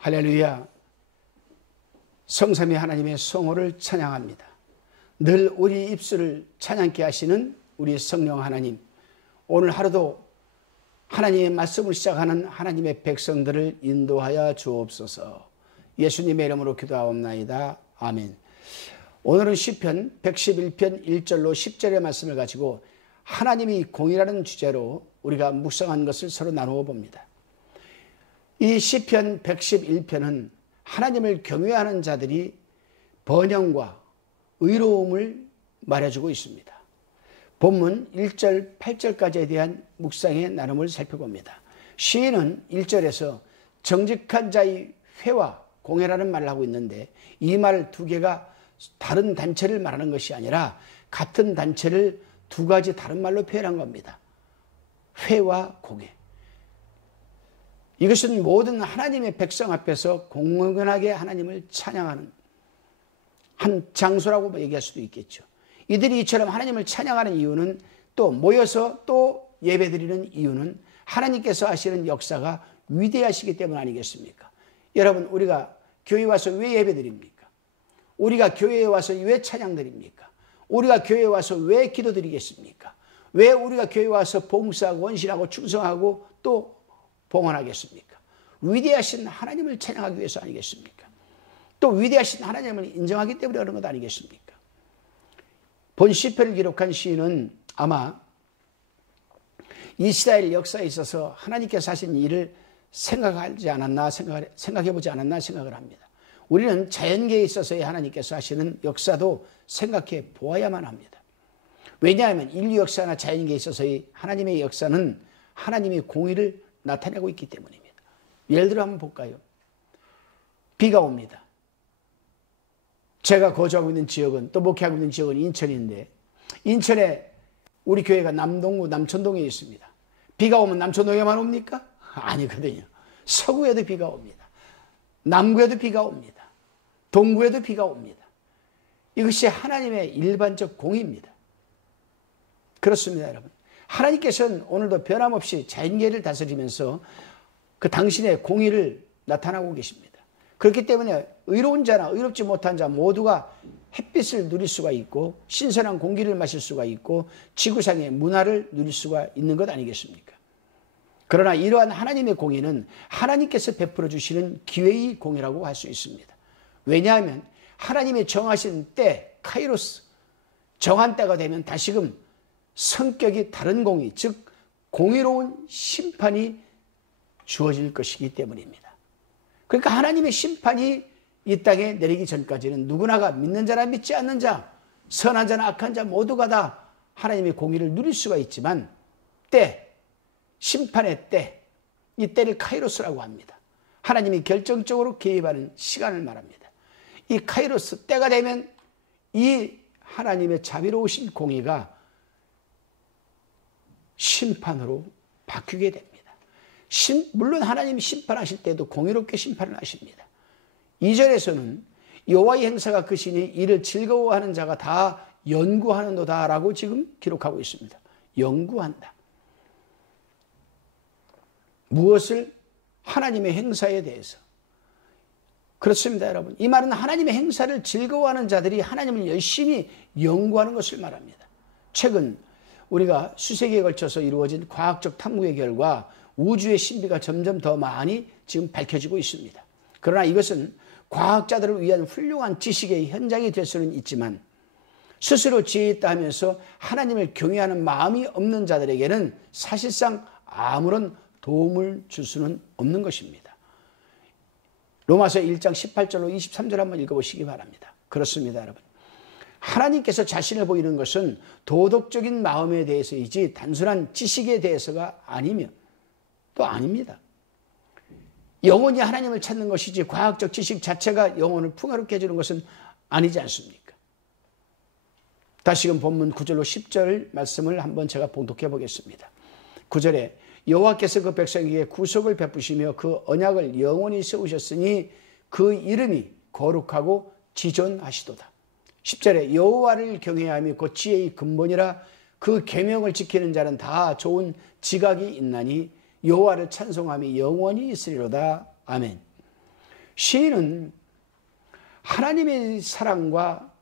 할렐루야. 성삼위 하나님의 성호를 찬양합니다. 늘 우리 입술을 찬양케 하시는 우리 성령 하나님, 오늘 하루도 하나님의 말씀을 시작하는 하나님의 백성들을 인도하여 주옵소서. 예수님의 이름으로 기도하옵나이다. 아멘. 오늘은 시편 111편 1절로 10절의 말씀을 가지고 하나님이 공이라는 주제로 우리가 묵상한 것을 서로 나누어 봅니다. 이 시편 111편은 하나님을 경외하는 자들이 번영과 의로움을 말해주고 있습니다. 본문 1절 8절까지에 대한 묵상의 나눔을 살펴봅니다. 시인은 1절에서 정직한 자의 회와 공회라는 말을 하고 있는데, 이 말 두 개가 다른 단체를 말하는 것이 아니라 같은 단체를 두 가지 다른 말로 표현한 겁니다. 회와 공회. 이것은 모든 하나님의 백성 앞에서 공공연하게 하나님을 찬양하는 한 장소라고 얘기할 수도 있겠죠. 이들이 이처럼 하나님을 찬양하는 이유는, 또 모여서 또 예배드리는 이유는 하나님께서 하시는 역사가 위대하시기 때문 아니겠습니까? 여러분, 우리가 교회에 와서 왜 예배드립니까? 우리가 교회에 와서 왜 찬양드립니까? 우리가 교회에 와서 왜 기도드리겠습니까? 왜 우리가 교회에 와서 봉사하고 원신하고 충성하고 또 봉헌하겠습니까? 위대하신 하나님을 찬양하기 위해서 아니겠습니까? 또 위대하신 하나님을 인정하기 때문에 그런 것 아니겠습니까? 본 시편을 기록한 시인은 아마 이스라엘 역사에 있어서 하나님께서 하신 일을 생각하지 않았나, 생각해보지 않았나 생각을 합니다. 우리는 자연계에 있어서의 하나님께서 하시는 역사도 생각해 보아야만 합니다. 왜냐하면 인류 역사나 자연계에 있어서의 하나님의 역사는 하나님의 공의를 나타내고 있기 때문입니다. 예를 들어 한번 볼까요? 비가 옵니다. 제가 거주하고 있는 지역은, 또 목회하고 있는 지역은 인천인데, 인천에 우리 교회가 남동구 남천동에 있습니다. 비가 오면 남천동에만 옵니까? 아니거든요. 서구에도 비가 옵니다. 남구에도 비가 옵니다. 동구에도 비가 옵니다. 이것이 하나님의 일반적 공의입니다. 그렇습니다, 여러분. 하나님께서는 오늘도 변함없이 자연계를 다스리면서 그 당신의 공의를 나타나고 계십니다. 그렇기 때문에 의로운 자나 의롭지 못한 자 모두가 햇빛을 누릴 수가 있고, 신선한 공기를 마실 수가 있고, 지구상의 문화를 누릴 수가 있는 것 아니겠습니까? 그러나 이러한 하나님의 공의는 하나님께서 베풀어 주시는 기회의 공의라고 할 수 있습니다. 왜냐하면 하나님의 정하신 때, 카이로스, 정한 때가 되면 다시금 성격이 다른 공의, 즉 공의로운 심판이 주어질 것이기 때문입니다. 그러니까 하나님의 심판이 이 땅에 내리기 전까지는 누구나가 믿는 자나 믿지 않는 자, 선한 자나 악한 자 모두가 다 하나님의 공의를 누릴 수가 있지만, 때, 심판의 때, 이 때를 카이로스라고 합니다. 하나님이 결정적으로 개입하는 시간을 말합니다. 이 카이로스 때가 되면 이 하나님의 자비로우신 공의가 심판으로 바뀌게 됩니다. 물론 하나님이 심판하실 때도 공의롭게 심판을 하십니다. 2절에서는 여호와의 행사가 크시니 이를 즐거워하는 자가 다 연구하는도다 라고 지금 기록하고 있습니다. 연구한다. 무엇을? 하나님의 행사에 대해서. 그렇습니다, 여러분. 이 말은 하나님의 행사를 즐거워하는 자들이 하나님을 열심히 연구하는 것을 말합니다. 최근 우리가 수세기에 걸쳐서 이루어진 과학적 탐구의 결과 우주의 신비가 점점 더 많이 지금 밝혀지고 있습니다. 그러나 이것은 과학자들을 위한 훌륭한 지식의 현장이 될 수는 있지만, 스스로 지혜 있다 하면서 하나님을 경외하는 마음이 없는 자들에게는 사실상 아무런 도움을 줄 수는 없는 것입니다. 로마서 1장 18절로 23절 한번 읽어보시기 바랍니다. 그렇습니다, 여러분. 하나님께서 자신을 보이는 것은 도덕적인 마음에 대해서이지 단순한 지식에 대해서가 아니며 또 아닙니다. 영혼이 하나님을 찾는 것이지 과학적 지식 자체가 영혼을 풍요롭게 해주는 것은 아니지 않습니까? 다시금 본문 9절로 10절 말씀을 한번 제가 봉독해 보겠습니다. 9절에 여호와께서 그 백성에게 구속을 베푸시며 그 언약을 영원히 세우셨으니 그 이름이 거룩하고 지존하시도다. 10절에 여호와를 경외함이 곧 지혜의 근본이라 그 계명을 지키는 자는 다 좋은 지각이 있나니 여호와를 찬송함이 영원히 있으리로다. 아멘. 시인은 하나님의 사랑과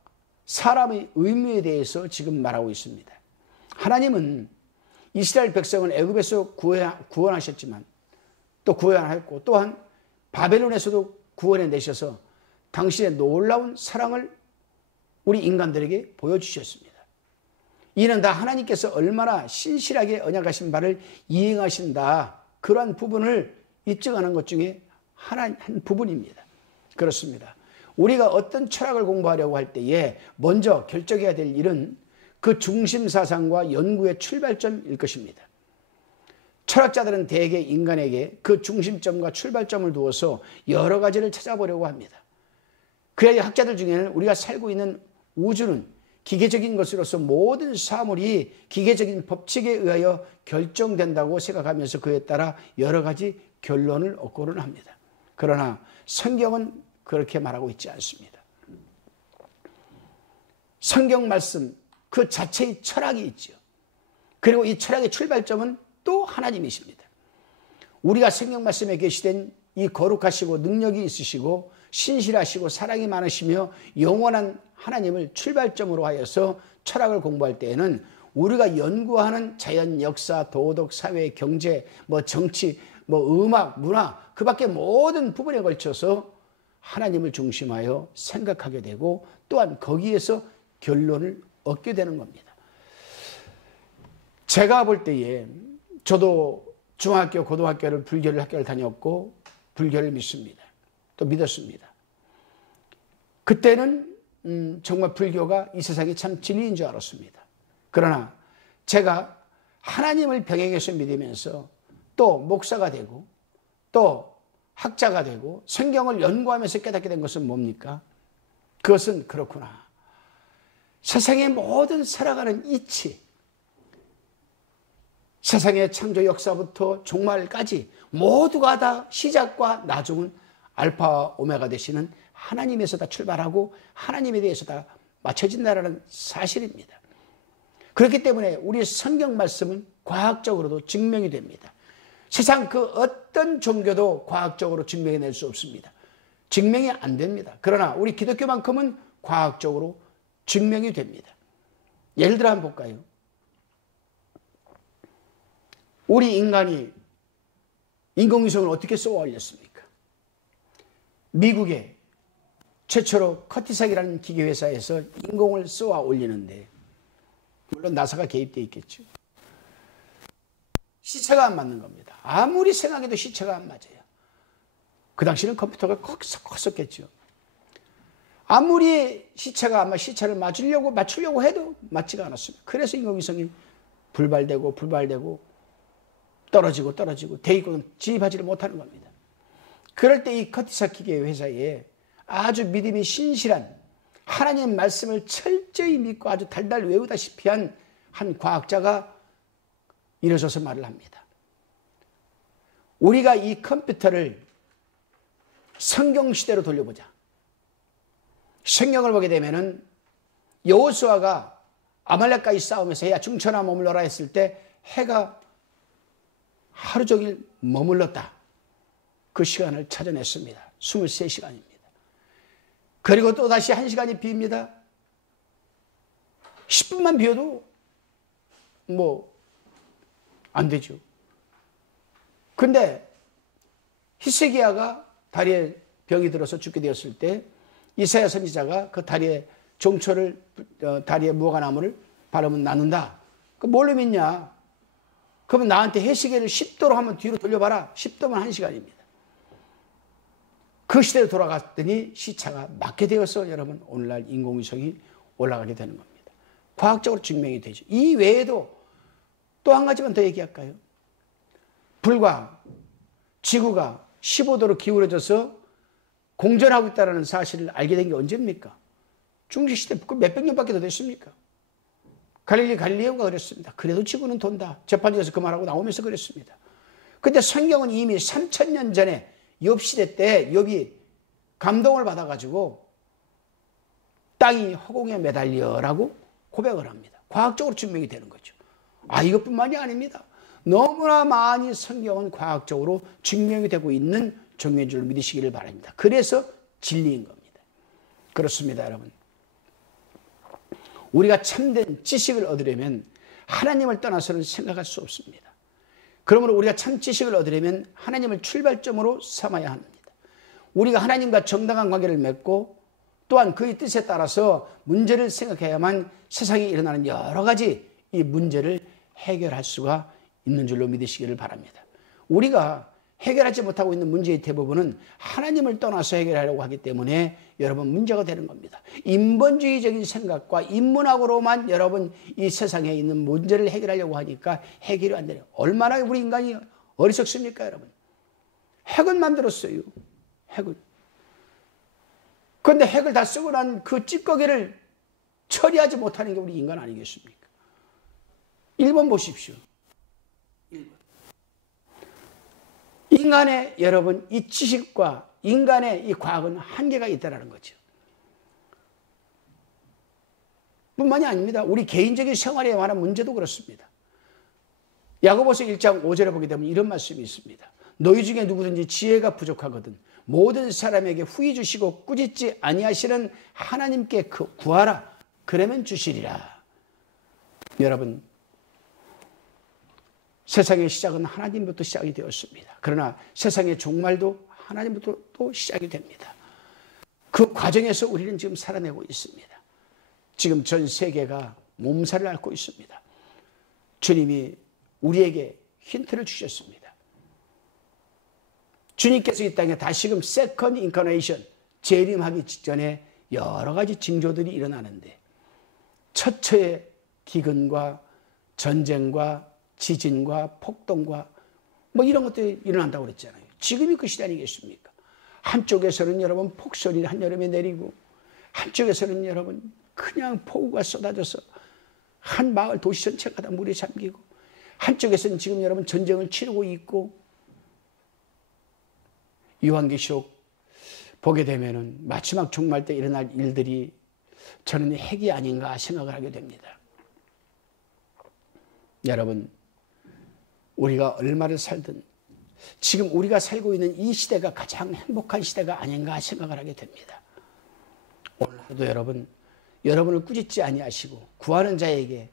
사람의 의무에 대해서 지금 말하고 있습니다. 하나님은 이스라엘 백성을 애굽에서 구원하셨지만 또 구원하였고 또한 바벨론에서도 구원해 내셔서 당신의 놀라운 사랑을 우리 인간들에게 보여주셨습니다. 이는 다 하나님께서 얼마나 신실하게 언약하신 바를 이행하신다, 그러한 부분을 입증하는 것 중에 한 부분입니다. 그렇습니다. 우리가 어떤 철학을 공부하려고 할 때에 먼저 결정해야 될 일은 그 중심 사상과 연구의 출발점일 것입니다. 철학자들은 대개 인간에게 그 중심점과 출발점을 두어서 여러 가지를 찾아보려고 합니다. 그래야 학자들 중에는 우리가 살고 있는 우주는 기계적인 것으로서 모든 사물이 기계적인 법칙에 의하여 결정된다고 생각하면서 그에 따라 여러 가지 결론을 얻고는 합니다. 그러나 성경은 그렇게 말하고 있지 않습니다. 성경 말씀 그 자체의 철학이 있죠. 그리고 이 철학의 출발점은 또 하나님이십니다. 우리가 성경 말씀에 계시된 이 거룩하시고 능력이 있으시고 신실하시고 사랑이 많으시며 영원한 하나님을 출발점으로 하여서 철학을 공부할 때에는 우리가 연구하는 자연, 역사, 도덕, 사회, 경제, 정치, 음악, 문화, 그 밖에 모든 부분에 걸쳐서 하나님을 중심하여 생각하게 되고 또한 거기에서 결론을 얻게 되는 겁니다. 제가 볼 때에 저도 중학교, 고등학교를 불교를 학교를 다녔고 불교를 믿습니다. 또 믿었습니다. 그때는 정말 불교가 이 세상이 참 진리인 줄 알았습니다. 그러나 제가 하나님을 병행해서 믿으면서 또 목사가 되고 또 학자가 되고 성경을 연구하면서 깨닫게 된 것은 뭡니까? 그것은 그렇구나. 세상의 모든 살아가는 이치, 세상의 창조 역사부터 종말까지 모두가 다 시작과 나중은 알파 오메가 되시는 하나님에서 다 출발하고 하나님에 대해서 다 맞춰진다는 사실입니다. 그렇기 때문에 우리 성경 말씀은 과학적으로도 증명이 됩니다. 세상 그 어떤 종교도 과학적으로 증명해낼 수 없습니다. 증명이 안 됩니다. 그러나 우리 기독교만큼은 과학적으로 증명이 됩니다. 예를 들어 한번 볼까요? 우리 인간이 인공위성을 어떻게 쏘아 올렸습니까? 미국의 최초로 커티삭이라는 기계회사에서 인공을 쏘아 올리는데 물론 나사가 개입되어 있겠죠. 시체가 안 맞는 겁니다. 아무리 생각해도 시체가 안 맞아요. 그 당시는 컴퓨터가 컸었겠죠. 아무리 시체가 아마 시체를 맞추려고 해도 맞지가 않았습니다. 그래서 인공위성이 불발되고 떨어지고 대기권은 진입하지를 못하는 겁니다. 그럴 때 이 커티삭 기계 회사에 아주 믿음이 신실한 하나님 말씀을 철저히 믿고 아주 달달 외우다시피 한 과학자가 일어서서 말을 합니다. 우리가 이 컴퓨터를 성경 시대로 돌려보자. 성경을 보게 되면은 여호수아가 아말렉과의 싸움에서 해야 중천하 머물러라 했을 때 해가 하루 종일 머물렀다. 그 시간을 찾아냈습니다. 23시간입니다. 그리고 또다시 1시간이 비입니다. 10분만 비어도 안 되죠. 근데 히스기야가 다리에 병이 들어서 죽게 되었을 때 이사야 선지자가 그 다리에 종초를 다리에 무화과나무를 바르면 낫는다. 그 뭘로 믿냐? 그러면 나한테 해시계를 10도로 한번 뒤로 돌려봐라. 10도면 1시간입니다. 그 시대로 돌아갔더니 시차가 맞게 되어서 여러분 오늘날 인공위성이 올라가게 되는 겁니다. 과학적으로 증명이 되죠. 이 외에도 또 한 가지만 더 얘기할까요? 불과 지구가 15도로 기울어져서 공전하고 있다는 사실을 알게 된 게 언제입니까? 중세시대 몇백 년밖에 더 됐습니까? 갈릴리오가 그랬습니다. 그래도 지구는 돈다. 재판장에서 그 말하고 나오면서 그랬습니다. 근데 성경은 이미 3000년 전에 욥시대 때 욥이 감동을 받아가지고 땅이 허공에 매달려라고 고백을 합니다. 과학적으로 증명이 되는 거죠. 이것뿐만이 아닙니다. 너무나 많이 성경은 과학적으로 증명이 되고 있는 종교인 줄 믿으시기를 바랍니다. 그래서 진리인 겁니다. 그렇습니다, 여러분. 우리가 참된 지식을 얻으려면 하나님을 떠나서는 생각할 수 없습니다. 그러므로 우리가 참 지식을 얻으려면 하나님을 출발점으로 삼아야 합니다. 우리가 하나님과 정당한 관계를 맺고 또한 그의 뜻에 따라서 문제를 생각해야만 세상에 일어나는 여러 가지 이 문제를 해결할 수가 있는 줄로 믿으시기를 바랍니다. 우리가 해결하지 못하고 있는 문제의 대부분은 하나님을 떠나서 해결하려고 하기 때문에 여러분 문제가 되는 겁니다. 인본주의적인 생각과 인문학으로만 여러분 이 세상에 있는 문제를 해결하려고 하니까 해결이 안 되네요. 얼마나 우리 인간이 어리석습니까, 여러분? 핵을 만들었어요. 핵을. 그런데 핵을 다 쓰고 난 그 찌꺼기를 처리하지 못하는 게 우리 인간 아니겠습니까? 일본 보십시오. 인간의 여러분 이 지식과 인간의 이 과학은 한계가 있다는 거죠. 뿐만이 아닙니다. 우리 개인적인 생활에 관한 문제도 그렇습니다. 야고보서 1장 5절에 보게 되면 이런 말씀이 있습니다. 너희 중에 누구든지 지혜가 부족하거든 모든 사람에게 후히 주시고 꾸짖지 아니하시는 하나님께 구하라. 그러면 주시리라. 여러분, 세상의 시작은 하나님부터 시작이 되었습니다. 그러나 세상의 종말도 하나님부터 또 시작이 됩니다. 그 과정에서 우리는 지금 살아내고 있습니다. 지금 전 세계가 몸살을 앓고 있습니다. 주님이 우리에게 힌트를 주셨습니다. 주님께서 이 땅에 다시금 세컨드 인카네이션, 재림하기 직전에 여러 가지 징조들이 일어나는데 처처의 기근과 전쟁과 지진과 폭동과 뭐 이런 것들이 일어난다고 그랬잖아요. 지금이 그 시대 아니겠습니까? 한쪽에서는 여러분 폭설이 한여름에 내리고 한쪽에서는 여러분 그냥 폭우가 쏟아져서 한 마을 도시 전체가 다 물에 잠기고 한쪽에서는 지금 여러분 전쟁을 치르고 있고 요한계시록 보게 되면은 마지막 종말 때 일어날 일들이 저는 핵이 아닌가 생각을 하게 됩니다. 여러분, 우리가 얼마를 살든 지금 우리가 살고 있는 이 시대가 가장 행복한 시대가 아닌가 생각을 하게 됩니다. 오늘 하루도 여러분을 꾸짖지 아니하시고 구하는 자에게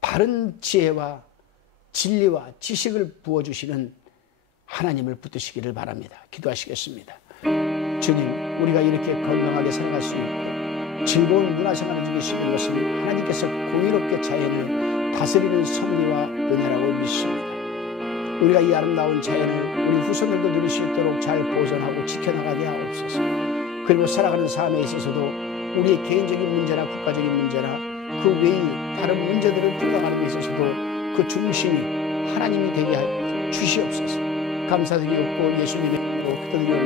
바른 지혜와 진리와 지식을 부어주시는 하나님을 붙드시기를 바랍니다. 기도하시겠습니다. 주님, 우리가 이렇게 건강하게 살아갈 수 있고 즐거운 문화생활을 즐기시는 것은 하나님께서 공의롭게 자연을 다스리는 섭리와 은혜라고 믿습니다. 우리가 이 아름다운 자연을 우리 후손들도 누릴 수 있도록 잘 보존하고 지켜나가게 하옵소서. 그리고 살아가는 삶에 있어서도 우리의 개인적인 문제나 국가적인 문제나 그 외의 다른 문제들을 풀어가는 데 있어서도 그 중심이 하나님이 되게 할 주시옵소서. 감사드리옵고 예수님의 이름으로 기도드리옵나이다.